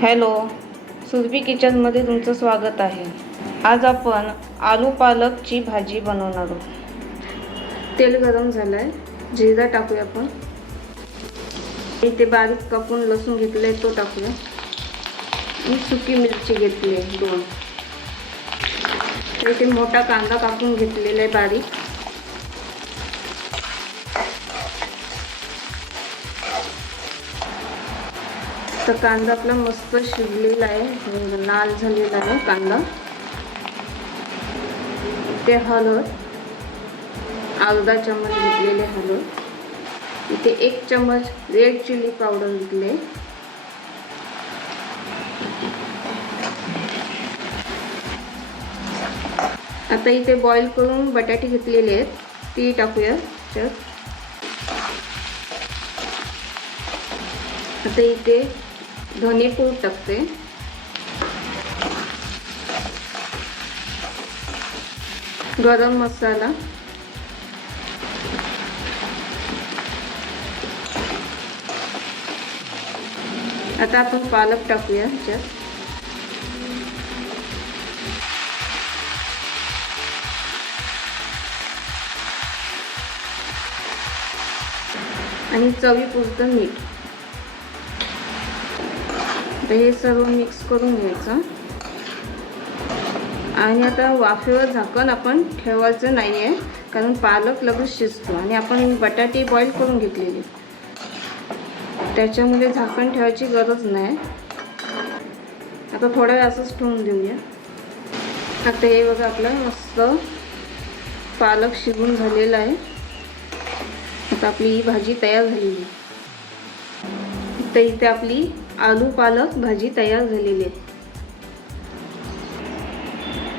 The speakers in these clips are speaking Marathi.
हॅलो, सुरभी किचनमध्ये तुमचं स्वागत आहे। आज आपण आलू पालकची भाजी बनवणार आहोत। तेल गरम झालं आहे, जिरा टाकूया आपण। इथे बारीक कापून लसूण घेतले तो टाकूया आणि सुकी मिरची घेतली आहे 2। इथे मोठा कांदा कापून घेतलेला आहे बारीक। तर कांदा आपला मस्त शिजलेला आहे, लाल झालेला आहे कांदा। इथे हळद अर्धा चम्मच घेतलेले हळद। इथे 1 चम्मच रेड चिली पावडर घेतले। आता इथे बॉईल करून बटाटे घेतलेले आहेत, ती टाकूया। आता इथे धने पूड टाकते। गरम मसाला, आता आपण पालक टाकूया ह्याच्यात। आणि चवीपुरतं मीठ। हे सर्व मिक्स करून घ्यायचं आणि आता वाफेवर झाकण आपण ठेवायचं नाही आहे, कारण पालक लगेच शिजतो आणि आपण बटाटे बॉईल करून घेतलेले, त्याच्यामुळे झाकण ठेवायची गरज नाही। आता थोडा वेळ असंच ठेवून देऊया। आता हे बघा आपलं मस्त पालक शिजून झालेला आहे। आता आपली ही भाजी तयार झालेली आहे। तर इथे आपली आलू पालक भाजी तयार झालेली आहे।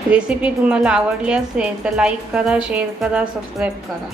रेसिपी तुम्हाला आवडली असेल तर लाईक करा, शेअर करा, सबस्क्राईब करा।